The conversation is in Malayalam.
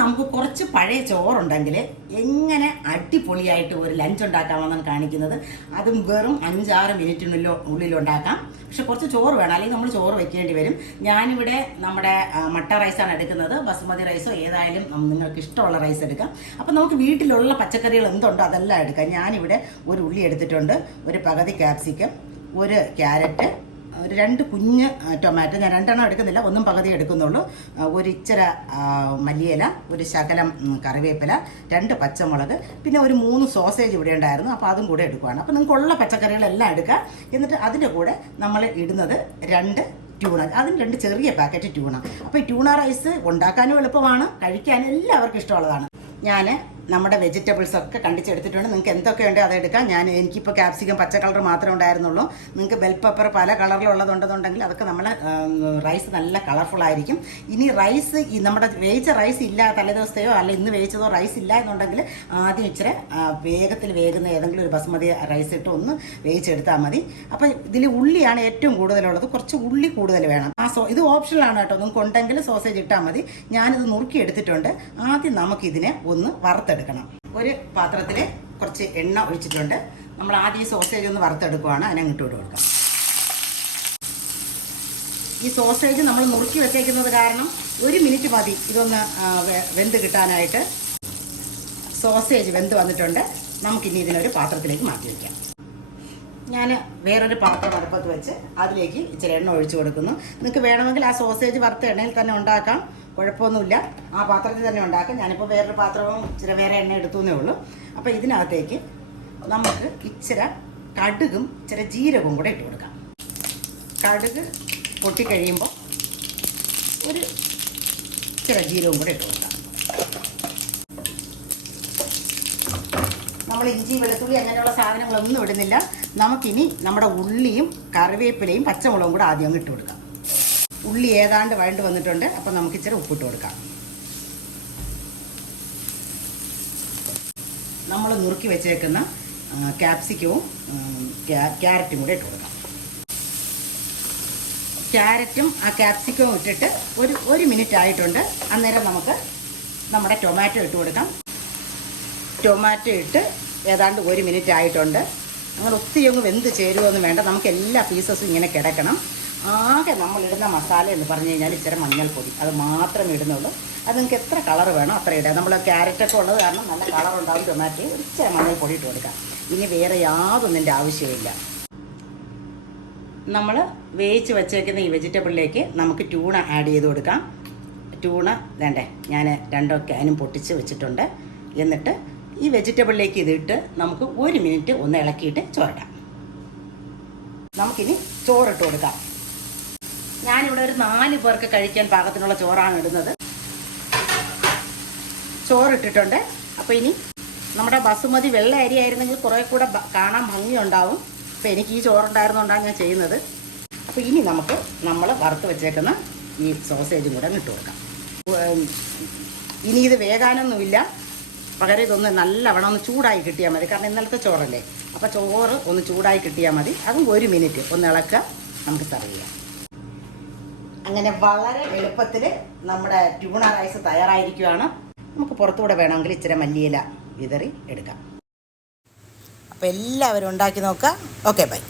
നമുക്ക് കുറച്ച് പഴയ ചോറുണ്ടെങ്കിൽ എങ്ങനെ അടിപൊളിയായിട്ട് ഒരു ലഞ്ച് ഉണ്ടാക്കാമെന്നാണ് കാണിക്കുന്നത്. അതും വെറും അഞ്ചാറ് മിനിറ്റിനുള്ളിൽ ഉള്ളിൽ ഉണ്ടാക്കാം. പക്ഷെ കുറച്ച് ചോറ് വേണം അല്ലെങ്കിൽ നമ്മൾ ചോറ് വെക്കേണ്ടി വരും. ഞാനിവിടെ നമ്മുടെ മട്ട റൈസാണ് എടുക്കുന്നത്. ബസുമതി റൈസോ ഏതായാലും നിങ്ങൾക്ക് ഇഷ്ടമുള്ള റൈസ് എടുക്കാം. അപ്പം നമുക്ക് വീട്ടിലുള്ള പച്ചക്കറികൾ എന്തുണ്ടോ അതെല്ലാം എടുക്കാം. ഞാനിവിടെ ഒരു ഉള്ളി എടുത്തിട്ടുണ്ട്. ഒരു പകുതി ക്യാപ്സിക്കം ഒരു ക്യാരറ്റ് ഒരു രണ്ട് കുഞ്ഞ് ടൊമാറ്റോ. ഞാൻ രണ്ടെണ്ണം എടുക്കുന്നില്ല ഒന്നും പകുതി എടുക്കുന്നുള്ളൂ. ഒരു ഇച്ചിര മല്ലിയില ഒരു ശകലം കറിവേപ്പില രണ്ട് പച്ചമുളക് പിന്നെ ഒരു മൂന്ന് സോസേജ് ഇവിടെ ഉണ്ടായിരുന്നു. അപ്പോൾ അതും കൂടെ എടുക്കുവാണ്. അപ്പോൾ നിങ്ങൾക്കുള്ള പച്ചക്കറികളെല്ലാം എടുക്കുക എന്നിട്ട് അതിന്റെ കൂടെ നമ്മൾ ഇടുന്നത് രണ്ട് ട്യൂണ. അതിന് രണ്ട് ചെറിയ പാക്കറ്റ് ട്യൂണ. അപ്പോൾ ഈ ട്യൂണ റൈസ് ഉണ്ടാക്കാനും എളുപ്പമാണ് കഴിക്കാനും എല്ലാവർക്കും ഇഷ്ടമുള്ളതാണ്. ഞാൻ നമ്മുടെ വെജിറ്റബിൾസ് ഒക്കെ കണ്ടിച്ചെടുത്തിട്ടുണ്ട്. നിങ്ങൾക്ക് എന്തൊക്കെ ഉണ്ടോ അതെടുക്കാം ഞാൻ എനിക്കിപ്പോൾ ക്യാപ്സിക്കം പച്ച കളർ മാത്രമേ ഉണ്ടായിരുന്നുള്ളൂ. നിങ്ങൾക്ക് ബെൽ പെപ്പർ പല കളറിലുള്ളതുണ്ടെന്നുണ്ടെങ്കിൽ അതൊക്കെ നമ്മൾ റൈസ് നല്ല കളർഫുൾ ആയിരിക്കും. ഇനി റൈസ് നമ്മുടെ വേവിച്ച റൈസ് ഇല്ല തലേദിവസത്തെയോ അല്ല ഇന്ന് വേവിച്ചതോ റൈസ് ഇല്ല എന്നുണ്ടെങ്കിൽ ആദ്യം ഇച്ചിരി വേഗത്തിൽ വേകുന്ന ഏതെങ്കിലും ഒരു ബസ്മതി റൈസ് ഇട്ട് ഒന്ന് വേവിച്ചെടുത്താൽ മതി. അപ്പോൾ ഇതിൽ ഉള്ളിയാണ് ഏറ്റവും കൂടുതലുള്ളത്. കുറച്ച് ഉള്ളി കൂടുതൽ വേണം. ആ സോ ഇത് ഓപ്ഷനിലാണ് കേട്ടോ. നിങ്ങൾക്ക് ഉണ്ടെങ്കിൽ സോസേജ് ഇട്ടാൽ മതി. ഞാനിത് നുറുക്കി എടുത്തിട്ടുണ്ട്. ആദ്യം നമുക്കിതിനെ ഒന്ന് വറുത്തെടുക്കണം. ഒരു പാത്രത്തിൽ കുറച്ച് എണ്ണ ഒഴിച്ചിട്ടുണ്ട്. നമ്മൾ ആദ്യം ഈ സോസേജ് ഒന്ന് വറുത്തെടുക്കുവാണ്. അതിനങ്ങോട്ട് ഇട്ട് കൊടുക്കാം. ഈ സോസേജ് നമ്മൾ നുറുക്കി വെച്ചേക്കുന്നത് കാരണം ഒരു മിനിറ്റ് മതി ഇതൊന്ന് വെന്ത് കിട്ടാനായിട്ട്. സോസേജ് വെന്ത് വന്നിട്ടുണ്ട്. നമുക്കിനി ഇതിനൊരു പാത്രത്തിലേക്ക് മാറ്റി വയ്ക്കാം ഞാൻ വേറൊരു പാത്രം അടുപ്പത്ത് വെച്ച് അതിലേക്ക് ഇച്ചിരി എണ്ണ ഒഴിച്ചു കൊടുക്കുന്നു. നിങ്ങൾക്ക് വേണമെങ്കിൽ ആ സോസേജ് വറുത്ത എണ്ണയിൽ തന്നെ ഉണ്ടാക്കാം. കുഴപ്പമൊന്നുമില്ല. ആ പാത്രത്തിൽ തന്നെ ഉണ്ടാക്കാം. ഞാനിപ്പോൾ വേറൊരു പാത്രവും ഇച്ചിരി വേറെ എണ്ണ എടുത്തു എന്നേ ഉള്ളൂ. അപ്പോൾ ഇതിനകത്തേക്ക് നമുക്ക് ഇച്ചിരി കടുകും ഇച്ചിരി ജീരകവും കൂടെ ഇട്ട് കൊടുക്കാം. കടുക് പൊട്ടിക്കഴിയുമ്പോൾ ഒരു ഇച്ചിരി ജീരകവും കൂടെ ഇട്ട് കൊടുക്കാം. നമ്മൾ ഇഞ്ചി വെളുത്തുള്ളി അങ്ങനെയുള്ള സാധനങ്ങളൊന്നും ഇടുന്നില്ല. നമുക്കിനി നമ്മുടെ ഉള്ളിയും കറിവേപ്പിലയും പച്ചമുളകും കൂടെ ആദ്യം ഇട്ട് കൊടുക്കാം. ഉള്ളി ഏതാണ്ട് വഴണ്ട് വന്നിട്ടുണ്ട്. അപ്പം നമുക്ക് ഇച്ചിരി ഉപ്പിട്ട് കൊടുക്കാം. നമ്മൾ നുറുക്കി വെച്ചേക്കുന്ന ക്യാപ്സിക്കവും ക്യാരറ്റും കൂടെ ഇട്ട് കൊടുക്കാം. ക്യാരറ്റും ആ ക്യാപ്സിക്കവും ഇട്ടിട്ട് ഒരു ഒരു മിനിറ്റ് ആയിട്ടുണ്ട്. അന്നേരം നമുക്ക് നമ്മുടെ ടൊമാറ്റോ ഇട്ട് കൊടുക്കാം. ടൊമാറ്റോ ഇട്ട് ഏതാണ്ട് ഒരു മിനിറ്റ് ആയിട്ടുണ്ട്. അങ്ങനെ ഒത്തിരി ഒന്ന് വെന്ത് ചേരുമൊന്നും വേണ്ട. നമുക്ക് എല്ലാ പീസസും ഇങ്ങനെ കിടക്കണം. ആകെ നമ്മളിടുന്ന മസാല എന്ന് പറഞ്ഞു കഴിഞ്ഞാൽ ഇച്ചിരി മഞ്ഞൾപ്പൊടി. അത് മാത്രമേ ഇടുന്നുള്ളൂ. അത് നിങ്ങൾക്ക് എത്ര കളർ വേണോ അത്ര ഇടാം. നമ്മൾ ക്യാരറ്റൊക്കെ ഉള്ളത് കാരണം നല്ല കളർ ഉണ്ടാവും ടൊമാറ്റോ ഇച്ചിരി മഞ്ഞൾപ്പൊടി ഇട്ട് കൊടുക്കാം. ഇനി വേറെ യാതൊന്നിന്റെ ആവശ്യമില്ല. നമ്മൾ വേവിച്ച് വെച്ചേക്കുന്ന ഈ വെജിറ്റബിളിലേക്ക് നമുക്ക് ട്യൂണ ആഡ് ചെയ്ത് കൊടുക്കാം. ട്യൂണ വേണ്ടേ ഞാൻ രണ്ടോ ക്യാനും പൊട്ടിച്ച് വെച്ചിട്ടുണ്ട്. എന്നിട്ട് ഈ വെജിറ്റബിളിലേക്ക് ഇതിട്ട് നമുക്ക് ഒരു മിനിറ്റ് ഒന്ന് ഇളക്കിയിട്ട് ചോറിടാം നമുക്കിനി ചോറിട്ട് കൊടുക്കാം. ഞാനിവിടെ ഒരു നാല് പേർക്ക് കഴിക്കാൻ പാകത്തിനുള്ള ചോറാണ് ഇടുന്നത്. ചോറിട്ടിട്ടുണ്ട്. അപ്പോൾ ഇനി നമ്മുടെ ബസുമതി വെള്ള അരി ആയിരുന്നെങ്കിൽ കുറേ കൂടെ കാണാൻ ഭംഗിയുണ്ടാവും. അപ്പോൾ എനിക്ക് ഈ ചോറുണ്ടായിരുന്നുകൊണ്ടാണ് ഞാൻ ചെയ്യുന്നത്. അപ്പോൾ ഇനി നമുക്ക് നമ്മൾ വറുത്ത് വെച്ചേക്കുന്ന ഈ സോസേജും കൂടെ ഇട്ട് കൊടുക്കാം. ഇനി ഇത് വേകാനൊന്നുമില്ല. പകരം ഇതൊന്ന് നല്ലവണ്ണം ഒന്ന് ചൂടായി കിട്ടിയാൽ മതി. കാരണം ഇന്നലത്തെ ചോറല്ലേ. അപ്പോൾ ചോറ് ഒന്ന് ചൂടായി കിട്ടിയാൽ മതി. അതും ഒരു മിനിറ്റ്. ഒന്ന് ഇളക്കുക. നമുക്ക് സെർവ് ചെയ്യാം. അങ്ങനെ വളരെ എളുപ്പത്തിൽ നമ്മുടെ ട്യൂണ റൈസ് തയ്യാറായിരിക്കുകയാണ് നമുക്ക് പുറത്തുകൂടെ വേണമെങ്കിൽ ഇച്ചിരി മല്ലിയില വിതറി എടുക്കാം. അപ്പോൾ എല്ലാവരും ഉണ്ടാക്കി നോക്കുക. Okay bye